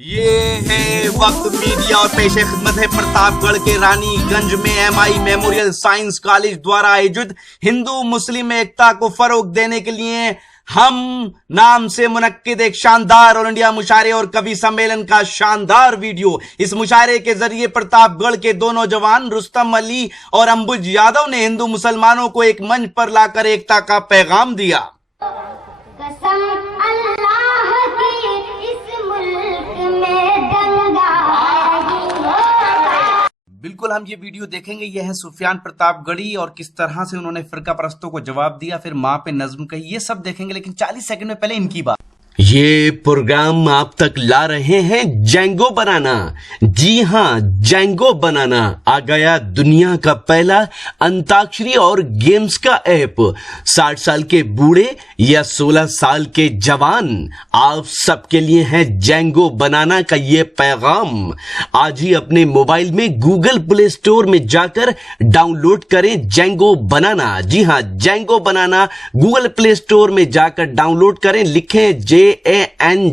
ये है वक्त मीडिया और पेशे खिदमत है प्रतापगढ़ के रानीगंज में एमआई मेमोरियल साइंस कॉलेज द्वारा आयोजित हिंदू मुस्लिम एकता को फरोग देने के लिए हम नाम से मुनक्किद एक शानदार ऑल इंडिया मुशायरे और कवि सम्मेलन का शानदार वीडियो। इस मुशायरे के जरिए प्रतापगढ़ के दो नौजवान रुस्तम अली और अंबुज यादव ने हिंदू मुसलमानों को एक मंच पर लाकर एकता का पैगाम दिया। कसम अल्लाह की इस मुल्क में दंगा बिल्कुल हम ये वीडियो देखेंगे। यह है सुफियान प्रतापगढ़ी और किस तरह से उन्होंने फिरका परस्तों को जवाब दिया, फिर माँ पे नज्म कही, ये सब देखेंगे। लेकिन 40 सेकंड में पहले इनकी बात। ये प्रोग्राम आप तक ला रहे हैं जेंगो बनाना। जी हां, जेंगो बनाना आ गया दुनिया का पहला अंताक्षरी और गेम्स का ऐप। 60 साल के बूढ़े या 16 साल के जवान, आप सबके लिए है जेंगो बनाना का ये पैगाम। आज ही अपने मोबाइल में गूगल प्ले स्टोर में जाकर डाउनलोड करें जेंगो बनाना। जी हां, जेंगो बनाना गूगल प्ले स्टोर में जाकर डाउनलोड करें। लिखें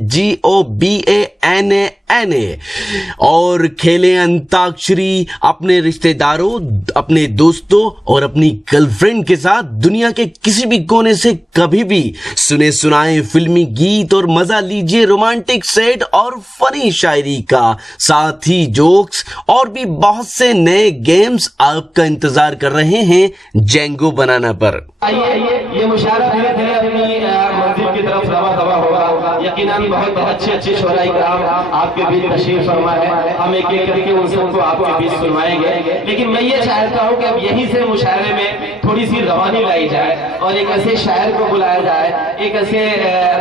JANGOBANANA और खेलें अंताक्षरी अपने रिश्तेदारों, अपने दोस्तों और अपनी गर्लफ्रेंड के साथ। दुनिया के किसी भी कोने से कभी भी सुने सुनाए फिल्मी गीत और मजा लीजिए रोमांटिक सेट और फनी शायरी का। साथ ही जोक्स और भी बहुत से नए गेम्स आपका इंतजार कर रहे हैं जेंगो बनाना पर। ये मुशायरा धीरे धीरे अपनी मंजिल की तरफ रवा होगा। यकीनन बहुत अच्छे शोराई कराम आपके बीच तशरीफ फरमा है। हम एक एक करके उन सबको आपके बीच सुनवाएंगे। लेकिन मैं ये चाहता हूँ कि अब यहीं से मुशायरे में थोड़ी सी रवानी लाई जाए और एक ऐसे शायर को बुलाया जाए, एक ऐसे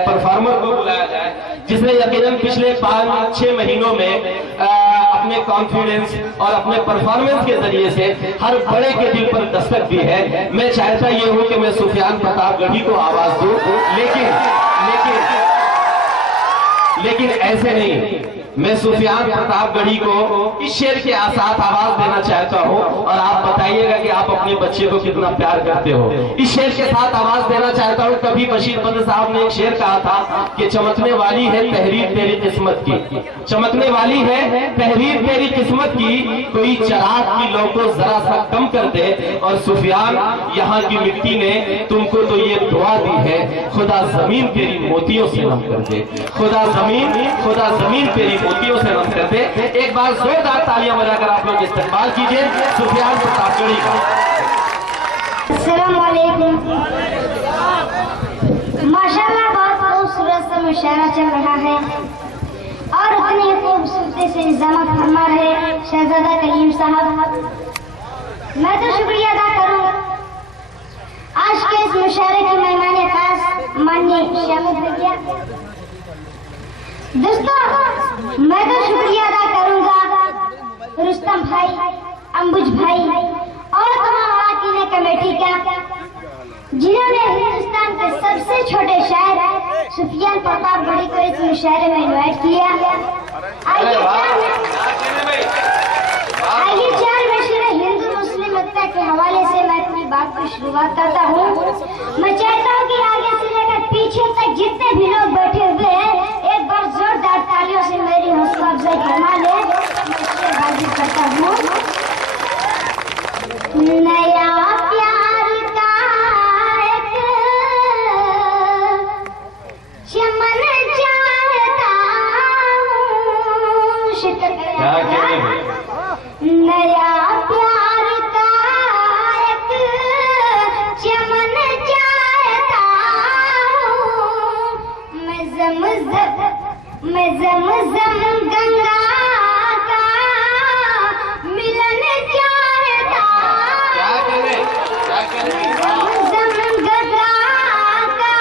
परफॉर्मर को बुलाया जाए जिसने यकीनन पिछले 5-6 महीनों में अपने कॉन्फिडेंस और अपने परफॉर्मेंस के जरिए से हर बड़े के दिल पर दस्तक दी है। मैं चाहता ये हूं कि मैं सुफियान प्रतापगढ़ी को आवाज दूं, लेकिन ऐसे नहीं। मैं सुफियान प्रतापगढ़ी को इस शेर के साथ आवाज देना चाहता हूं और आप बताइएगा कि आप अपने बच्चे को कितना प्यार करते हो। इस शेर के साथ आवाज देना चाहता हूं। कभी बशीर बंद साहब ने एक शेर कहा था कि चमकने वाली है तहरीर तेरी किस्मत की, चमकने वाली है तहरीर तेरी किस्मत की, कोई चिराग की लो को जरा सा कम कर दे। और सुफियान, यहाँ की मिट्टी ने तुमको तो ये दुआ दी है, खुदा जमीन तेरी मोतियों से नम कर दे, खुदा जमीन तेरी मोतियों से नम कर दे। एक बार जोरदार तालियां बजाकर आप लोग इस्तेमाल कीजिए सुफियान प्रतापगढ़ी का। अस्सलाम वालेकुम। माशाल्लाह बहुत खूबसूरत सा मुशायरा चल रहा है और उतनी खूबसूरती से निजामत फरमा रहे शहजादा कलीम साहब। मैं तो शुक्रिया अदा करूं आज के इस मुशायरे के मेहमान खास माननीय शामिल भैया। दोस्तों, मैं तो शुक्रिया अदा करूंगा रुस्तम भाई, अंबुज भाई और तमाम अरकान कमेटी का, जिन्होंने हिंदुस्तान के सबसे छोटे शायर सुफियान प्रतापगढ़ी को इस मुशायरे में इनवाइट किया। आइए 4 मशहूर हिंदू मुस्लिम एकता के हवाले से मैं अपनी बात की शुरुआत करता हूँ। मैं चाहता हूँ कि आगे से लेकर पीछे तक जितने भी लोग बैठे हुए हैं एक बार जोरदार तालियों से मेरी हौसला अफजाई फरमा ले। मैं हाजिर करता हूँ। नया प्यार का एक चमन चाहता हूँ। नया प्यार का एक चमन चाहता हूँ। मैं ज़म गंगा का मिलन चाहता हूँ। ज़म गंगा का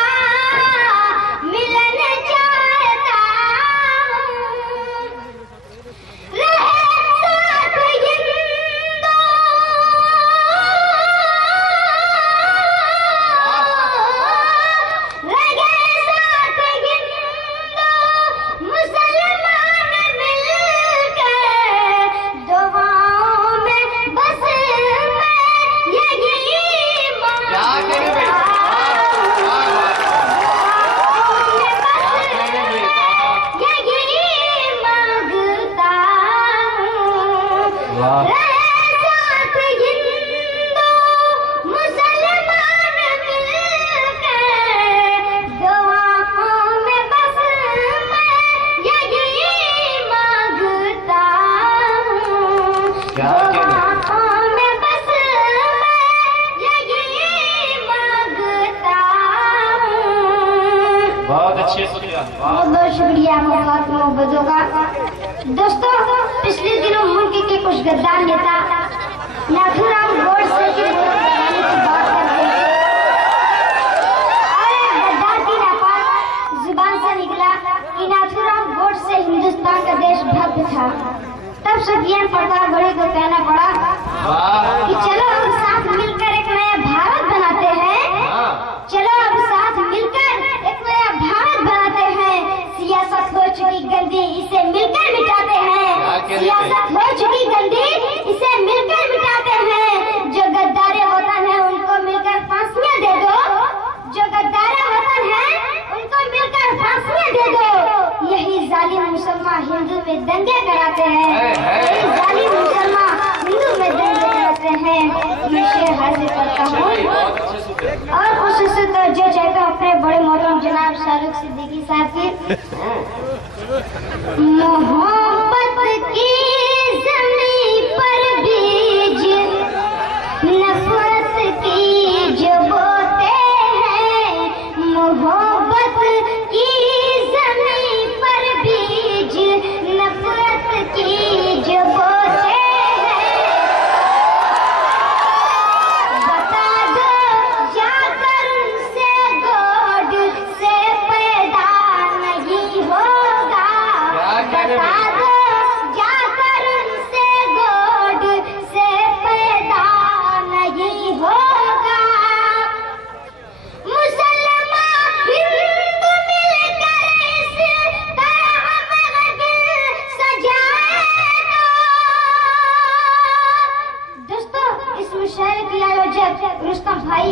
मिलन चाहता हूँ। रहे साथ हिंदू मुसलमान मिलकर दुआओं में बस मैं यही दोस्तों, पिछले दिनों मुल्क के कुछ गद्दार नेता नाथूराम गोडसे की बात करते हैं और गद्दार की नापाक जुबान से निकला कि नाथूराम गोडसे हिंदुस्तान का देशभक्त था। तब सुफियान प्रताप गढ़ी को कहना पड़ा कि चलो हम साथ मिलकर एक नया भारत बनाते हैं। चलो अब साथ मिलकर एक नया भारत बनाते हैं। सियासत हो चुकी गंदी, इसे मिलकर मिटाते हैं। सियासत हो चुकी गंदी, इसे मिलकर मिटाते हैं। जो गद्दारे वतन है उनको मिलकर फांसियां दे दो। जो गद्दारे वतन है उनको मिलकर फांसियां दे दो। यही जालिम मुसलमान हिंदू में दंगे कराते हैं। यही जालिम मुसलमान हिंदू में दंगे कराते हैं। मैं शेर हाजिर करता हूँ और खुशी तो जो चाहता हूँ अपने बड़े मोहतरम जनाब शाहरुख सिद्दीकी साहब की। मोहब्बत की ज़मीन पर बीज नफरत की जो बोते हैं। मोहब्बत की ज़मीन पर बीज नफरत की जो बोते हैं। बता दो जाकर उनसे गोद से पैदा नहीं होगा। बता दो जाकर उनसे गोद से पैदा नहीं होगा। मुसलमान हिंदू मिलकर इस तरह महफिल सजाएगा। दोस्तों, इस मुशायरे के आयोजक रुस्तम भाई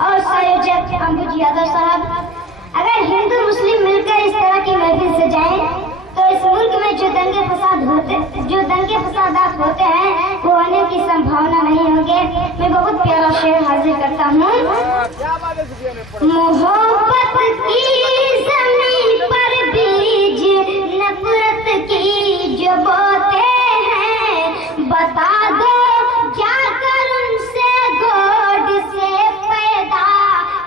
और संयोजक अंबुज यादव साहब, अगर हिंदू मुस्लिम मिलकर इस तरह की महफिल सजाएं तो इस मुल्क में जो दंगे फसादात होते हैं वो होने की संभावना नहीं होंगे। मैं बहुत प्यारा शेर हाजिर करता हूँ। मोहब्बत की ज़मीन पर बीज नफरत की जो बोते हैं। बता दो जाकर उनसे गोद से पैदा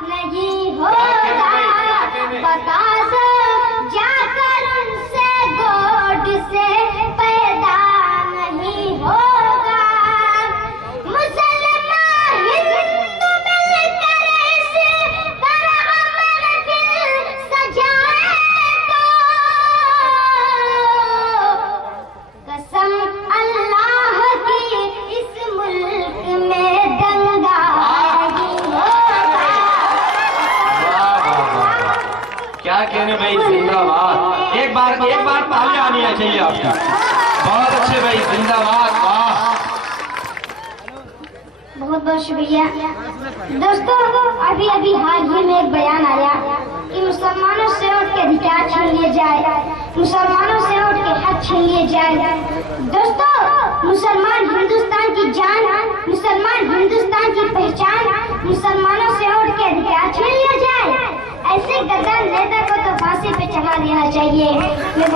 नहीं होगा। बता दो जाकर उनसे गोद से पैदा नहीं होगा। मुसलमान हिंदू मिलकर इस तरह महफिल सजाए तो कसम अल्लाह की इस मुल्क में दंगा नहीं होगा। क्या कहने भाई, जिंदाबाद। एक बार ताली आनी चाहिए आपकी। बहुत अच्छे भाई, जिंदाबाद। वाह, बहुत बहुत शुक्रिया। दोस्तों, अभी हाल ही में एक बयान आया कि मुसलमानों से वोट के अधिकार छीन लिए जाए, मुसलमानों से वोट के हक छीन लिए जाए। दोस्तों, मुसलमान हिंदुस्तान की जान, मुसलमान हिंदुस्तान की पहचान, मुसलमानों से वोट के अधिकार छीन लिए जाए। ऐसे गद्दार नेता को तो फांसी पे चढ़ा देना चाहिए। मैं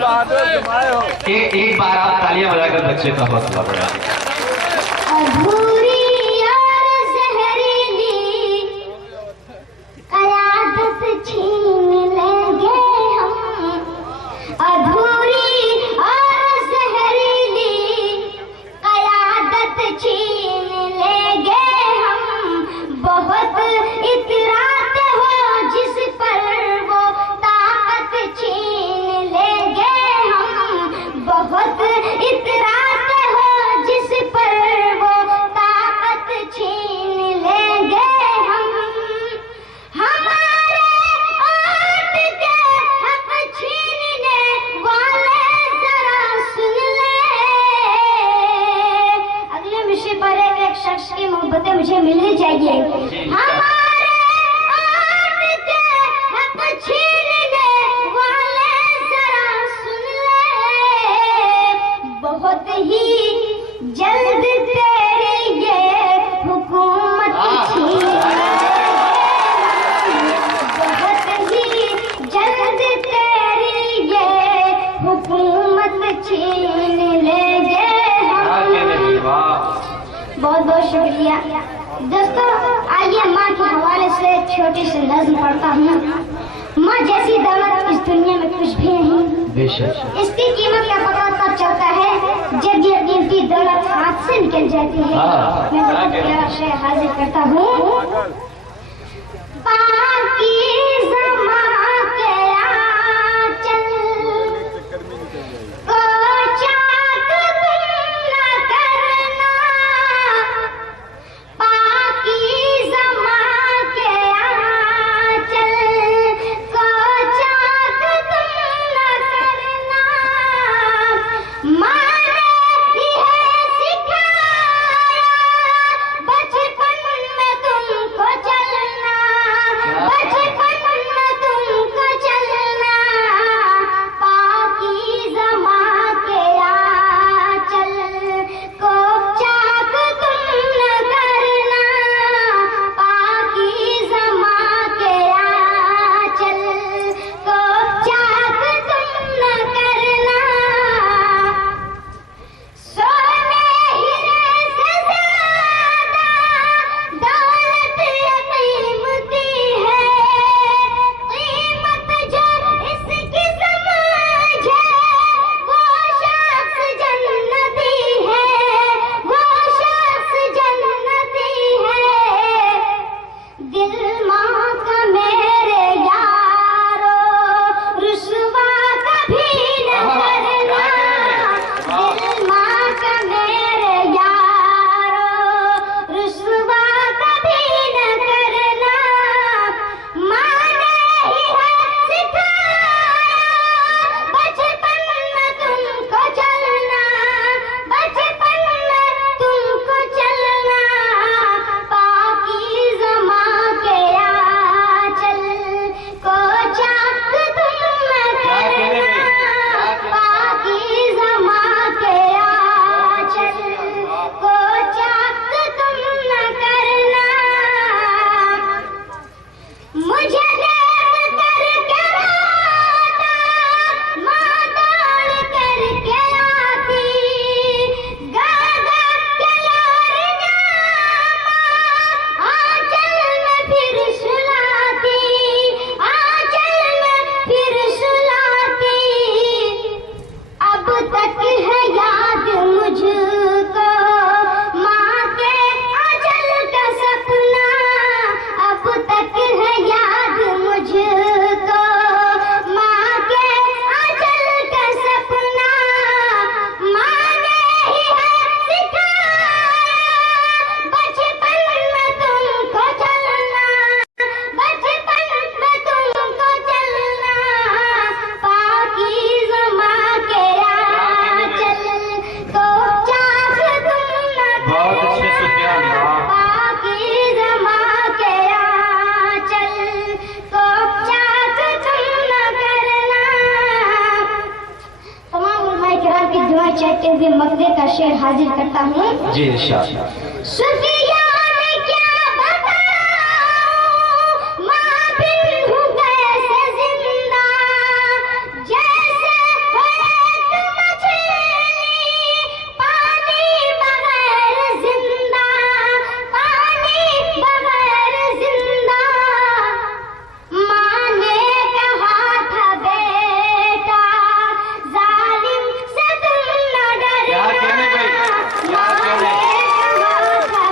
बहुत एक बार आप तालियां बजाकर बच्चे का हौसला बढ़ाएं। बहुत इतराते हो जिस पर वो शुक्रिया। दोस्तों आइए माँ के हवाले से छोटी सी नज़्म पढ़ता हूँ। माँ जैसी दौलत इस दुनिया में कुछ भी नहीं। इसकी कीमत का पता तब चलता है जब ये कीमती दौलत हाथ से निकल जाती है। मैं बहुत प्यारा शेर हाजिर करता हूँ। पाकीज़ा माँ के आंचल को चाक तुम न करना, पाकीज़ा माँ के आंचल को चाक तुम न करना। माँ ने यह सिखाया बचपन में तुमको चलना, बचपन में तुमको चलना। पाकीज़ा माँ के आंचल को चाक तुम न करना, पाकीज़ा माँ के आंचल को चाक तुम न करना। सोने हीरे से ज़्यादा दौलत ये कीमती है, कीमत जो इसकी समझे वो शख्स जन्नती है, वो शख्स जन्नती है। दिल माँ का मेरे यारो रुसवा कभी न करना, दिल माँ का मेरे यारो रुसवा कभी न करना। माँ ने ही है सिखाया बचपन में तुमको चलना, बचपन में तुमको चलना। पाकीज़ा माँ के आंचल को चाक तुम न करना, पाकीज़ा माँ के आंचल को चाक तुम न करना। मुझे देख करके रोता माँ दौड़ करके आती, गागा के लोरियाँ माँ आंचल में फिर सुलाती, आंचल में फिर सुलाती। अब तक है याद मुझको माँ के आंचल का सपना, अब तक है याद मुझको माँ के आंचल का सपना। माँ ने ही है सिखाया बचपन में तुमको चलना, बचपन में तुमको चलना। पाकीज़ा माँ के आंचल को चाक तुम न बहुत अच्छे सुफियान, वाह। पाकीज़ा माँ के आंचल को चाक तुम न करना। तमाम उलमाए किराम की दुआ चाहते हुए मकदे का शेर हाजिर करता हूँ। जी इंशाअल्लाह। सुफियान क्या बताऊं माँ बिन हूँ कैसे जिंदा, जैसे है एक मछली पानी बगैर जिंदा, पानी बगैर जिंदा। माँ ने कहा था बेटा जालिम से तुम न क्या कहने डरना, भाई, क्या माँ कहने? ने कहा था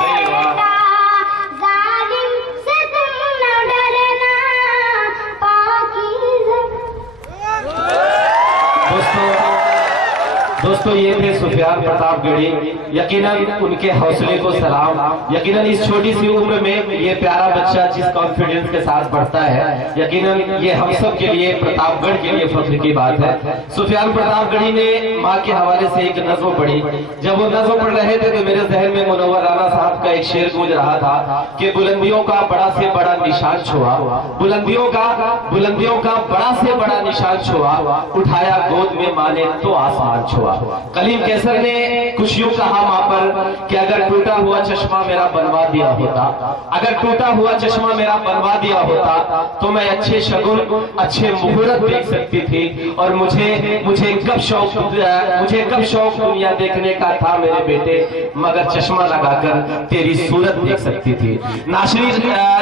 सही बात। बेटा जालिम से तुम न डरना। पाकीज़ा दोस्तों ये थे सुफियान प्रतापगढ़ी। यकीनन उनके हौसले को सलाम। यकीनन इस छोटी सी उम्र में ये प्यारा बच्चा जिस कॉन्फिडेंस के साथ बढ़ता है, यकीनन ये हम सब के लिए, प्रतापगढ़ के लिए फख्र की बात है। सुफियान प्रतापगढ़ी ने माँ के हवाले से एक नज़्म पढ़ी। जब वो नज़्म पढ़ रहे थे तो मेरे जहन में मुनव्वर राना साहब का एक शेर गूंज रहा था कि बुलंदियों का बड़ा से बड़ा निशान छुआ, बुलंदियों का बड़ा से बड़ा निशान छुआ, उठाया गोद में माँ ने तो आसमान छुआ। हुआ। कलीम कैसर ने कुछ यूं कहा वहां पर कि अगर टूटा हुआ चश्मा मेरा बनवा दिया होता, अगर टूटा हुआ चश्मा मेरा बनवा दिया होता तो मैं अच्छे शगुन, अच्छे मुहूर्त देख सकती थी, और मुझे कब शौक दुनिया देखने का था मेरे बेटे, मगर चश्मा लगाकर तेरी सूरत देख सकती थी। नासिर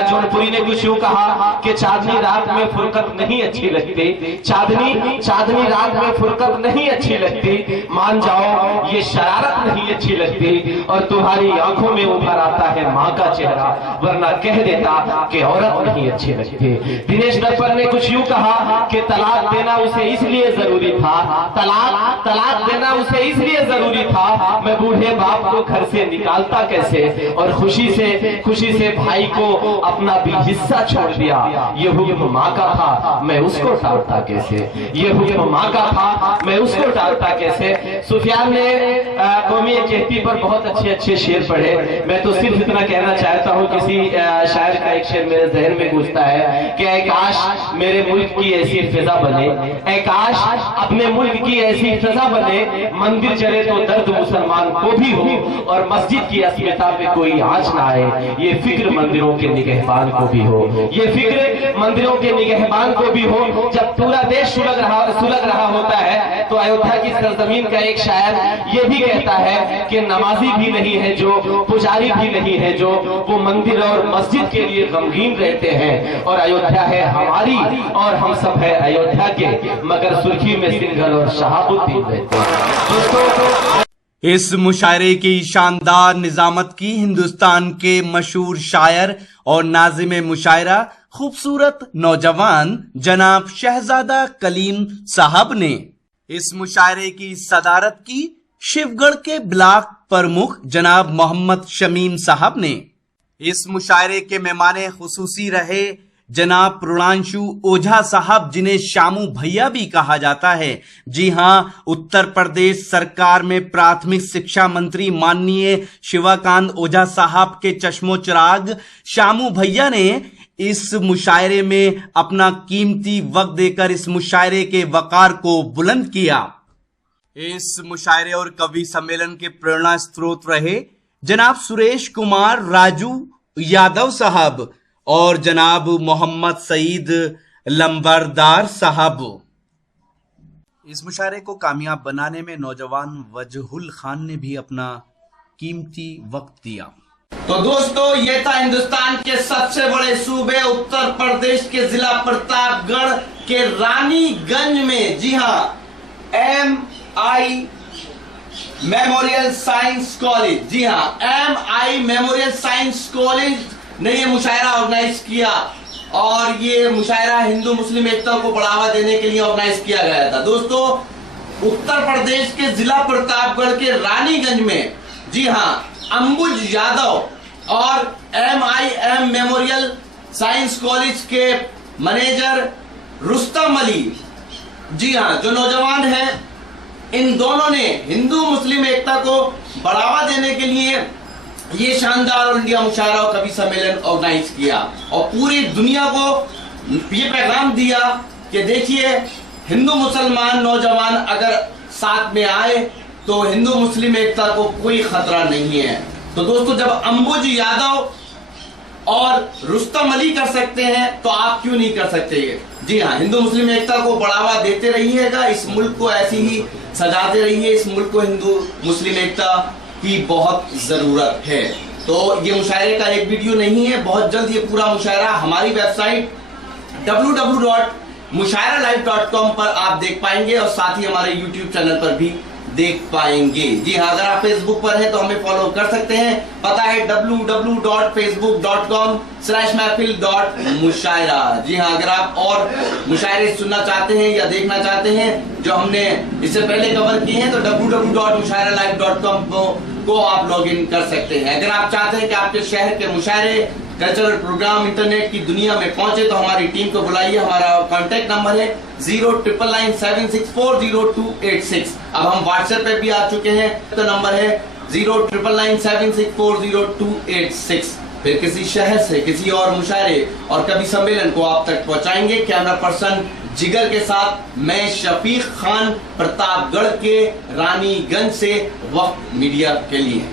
जौनपुरी ने कुछ यूं कहा कि चांदनी रात में फुरकत नहीं अच्छी लगती, चांदनी रात में फुरकत नहीं अच्छी लगती, मान जाओ ये शरारत नहीं अच्छी लगती, और तुम्हारी आंखों में उभर आता है माँ का चेहरा, वरना कह देता कि औरत नहीं अच्छी लगती। दिनेश दर्पण ने कुछ यूं कहा कि तलाक देना उसे इसलिए जरूरी था, तलाक देना उसे इसलिए जरूरी था, मैं बूढ़े बाप को घर से निकालता कैसे, और खुशी से भाई को अपना भी हिस्सा छोड़ दिया, ये हुक्म माँ का था मैं उसको टालता कैसे, ये हुक्म माँ का था मैं उसको टालता कैसे। सुफियान ने कौमी कहती पर बहुत अच्छे शेर पढ़े। मैं तो सिर्फ इतना कहना चाहता हूँ, किसी शायर का एक शेर मेरे जहन में गूंजता है कि ऐ काश मेरे मुल्क की ऐसी फिजा बने, ऐ काश अपने मुल्क की ऐसी फिजा बने, मंदिर चले तो दर्द मुसलमान को भी हो, और मस्जिद की अस्मिता पे कोई आंच ना आए, ये फिक्र मंदिरों के निगहबान को भी हो, ये फिक्र मंदिरों के निगहबान को भी हो। जब पूरा देश सुलग रहा होता है तो अयोध्या की सरजमीन का एक शायर ये भी कहता है कि नमाजी भी नहीं है जो, पुजारी भी नहीं है जो, वो मंदिर और मस्जिद के लिए गमगीन रहते हैं, और अयोध्या है हमारी और हम सब है अयोध्या के, मगर सुर्खी में सिंघल और शहाबुद्दीन रहते हैं। दोस्तों, इस मुशायरे की शानदार निजामत की हिंदुस्तान के मशहूर शायर और नाज़िम मुशायरा खूबसूरत नौजवान जनाब शहजादा कलीम साहब ने। इस मुशायरे की सदारत की शिवगढ़ के ब्लॉक प्रमुख जनाब मोहम्मद शमीम साहब ने। इस मुशायरे के मेहमाने खुसूसी रहे जनाब प्रणयांशु ओझा साहब, जिन्हें शामू भैया भी कहा जाता है। जी हां, उत्तर प्रदेश सरकार में प्राथमिक शिक्षा मंत्री माननीय शिवाकांत ओझा साहब के चश्मो चिराग शामू भैया ने इस मुशायरे में अपना कीमती वक्त देकर इस मुशायरे के वकार को बुलंद किया। इस मुशायरे और कवि सम्मेलन के प्रेरणा स्रोत रहे जनाब सुरेश कुमार राजू यादव साहब और जनाब मोहम्मद सईद लंबरदार साहब। इस मुशायरे को कामयाब बनाने में नौजवान वजहुल खान ने भी अपना कीमती वक्त दिया। तो दोस्तों, ये था हिंदुस्तान के सबसे बड़े सूबे उत्तर प्रदेश के जिला प्रतापगढ़ के रानीगंज में, जी हां, MI मेमोरियल साइंस कॉलेज, जी हां, MI मेमोरियल साइंस कॉलेज ने ये मुशायरा ऑर्गेनाइज किया, और ये मुशायरा हिंदू मुस्लिम एकता को बढ़ावा देने के लिए ऑर्गेनाइज किया गया था। दोस्तों, उत्तर प्रदेश के जिला प्रतापगढ़ के रानीगंज में, जी हां, अंबुज यादव और MIM मेमोरियल साइंस कॉलेज के मैनेजर रुस्तम अली, जी हां, जो नौजवान हैं, इन दोनों ने हिंदू मुस्लिम एकता को बढ़ावा देने के लिए ये शानदार और इंडिया मुशायरा और कवि सम्मेलन ऑर्गेनाइज किया, और पूरी दुनिया को ये पैगाम दिया कि देखिए, हिंदू मुसलमान नौजवान अगर साथ में आए तो हिंदू मुस्लिम एकता को कोई खतरा नहीं है। तो दोस्तों, जब अंबुज यादव और रुस्तम अली कर सकते हैं तो आप क्यों नहीं कर सकते? जी हाँ, हिंदू मुस्लिम एकता को बढ़ावा देते रहिएगा, इस मुल्क को ऐसी ही सजाते रहिए, इस मुल्क को हिंदू मुस्लिम एकता की बहुत जरूरत है। तो ये मुशायरे का एक वीडियो नहीं है, बहुत जल्द ये पूरा मुशायरा हमारी वेबसाइट www.mushairalive.com पर आप देख पाएंगे, और साथ ही हमारे YouTube चैनल पर भी देख पाएंगे। जी हाँ, अगर आप फेसबुक पर हैं तो हमें फॉलो कर सकते हैं, पता है www.facebook.com/महफिल.मुशायरा। जी हाँ, अगर आप और मुशायरे सुनना चाहते हैं या देखना चाहते हैं जो हमने इससे पहले कवर किए हैं तो www.mushairalive.com को आप लॉग इन कर सकते हैं। अगर आप चाहते हैं कि आपके शहर के मुशायरे, कल्चरल प्रोग्राम इंटरनेट की दुनिया में पहुंचे तो हमारी टीम को बुलाइए। हमारा कांटेक्ट नंबर है 09997640286। अब हम व्हाट्सएप पे भी आ चुके हैं, तो नंबर है 09997640286। फिर किसी शहर से किसी और मुशायरे और कवि सम्मेलन को आप तक पहुंचाएंगे। कैमरा पर्सन जिगर के साथ मैं शफीक खान, प्रतापगढ़ के रानीगंज से वक्त मीडिया के लिए।